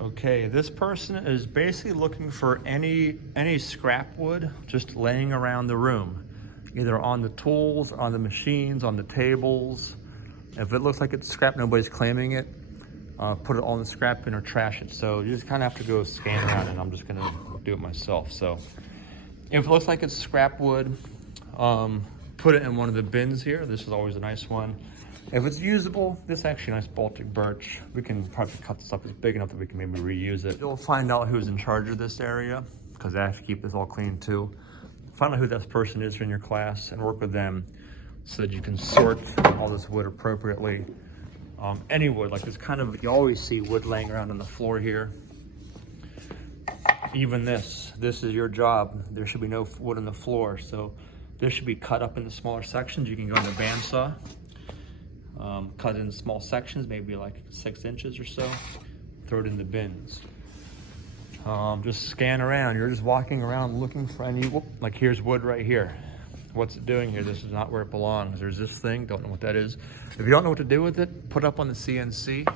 Okay, this person is basically looking for any scrap wood just laying around the room, either on the tools, on the machines, on the tables. If it looks like it's scrap, nobody's claiming it, put it all in the scrap bin or trash it. So you just kind of have to go scan around, and I'm just gonna do it myself. So if it looks like it's scrap wood, put it in one of the bins here. This is always a nice one. If it's usable, this is actually a nice Baltic birch. We can probably cut this up. It's big enough that we can maybe reuse it. You'll find out who's in charge of this area, because I have to keep this all clean too. Find out who that person is in your class and work with them so that you can sort all this wood appropriately. Any wood, like this kind of, you always see wood laying around on the floor here. Even this is your job. There should be no wood on the floor. So this should be cut up into smaller sections. You can go on the bandsaw. Cut in small sections, maybe like 6 inches or so, throw it in the bins. Just scan around. You're just walking around looking for any, like here's wood right here. What's it doing here? This is not where it belongs. There's this thing, don't know what that is. If you don't know what to do with it, put up on the CNC,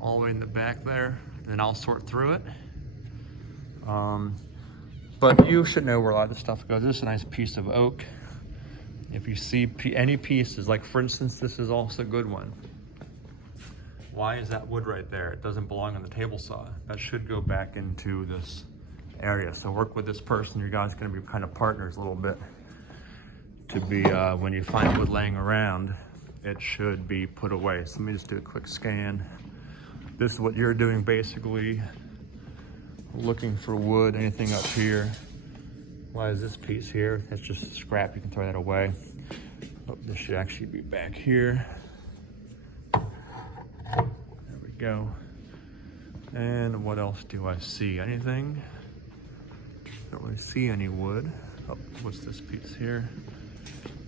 all the way in the back there, and I'll sort through it. But you should know where a lot of this stuff goes. This is a nice piece of oak. If you see any pieces, like for instance, this is also a good one. Why is that wood right there? It doesn't belong on the table saw. That should go back into this area. So work with this person. You guys are gonna be kind of partners a little bit. To be, when you find wood laying around, it should be put away. So let me just do a quick scan. This is what you're doing basically. Looking for wood, anything up here. Why is this piece here? That's just scrap, you can throw that away. Oh, this should actually be back here. There we go. And what else do I see? Anything? Don't really see any wood. Oh, what's this piece here?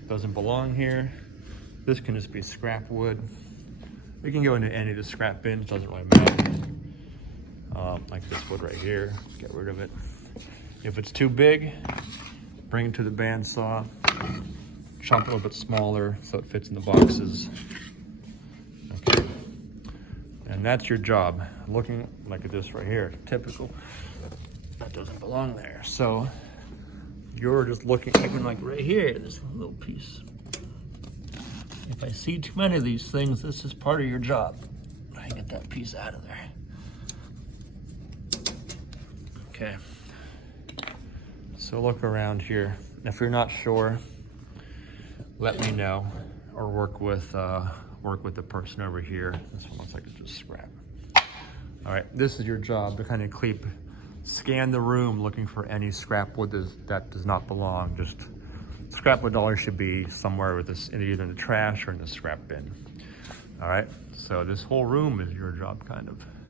Doesn't belong here. This can just be scrap wood. We can go into any of the scrap bins, doesn't really matter. Like this wood right here, get rid of it. If it's too big, bring it to the bandsaw, chop it a little bit smaller so it fits in the boxes. Okay, and that's your job. Looking like at this right here, typical, that doesn't belong there. So you're just looking like right here, this little piece. If I see too many of these things, this is part of your job. I get that piece out of there. Okay. So look around here. If you're not sure, let me know, or work with the person over here. This one looks like it's just scrap. All right, this is your job to kind of scan the room looking for any scrap wood that does not belong. Just scrap wood always should be somewhere with this, either in the trash or in the scrap bin. All right, so this whole room is your job kind of.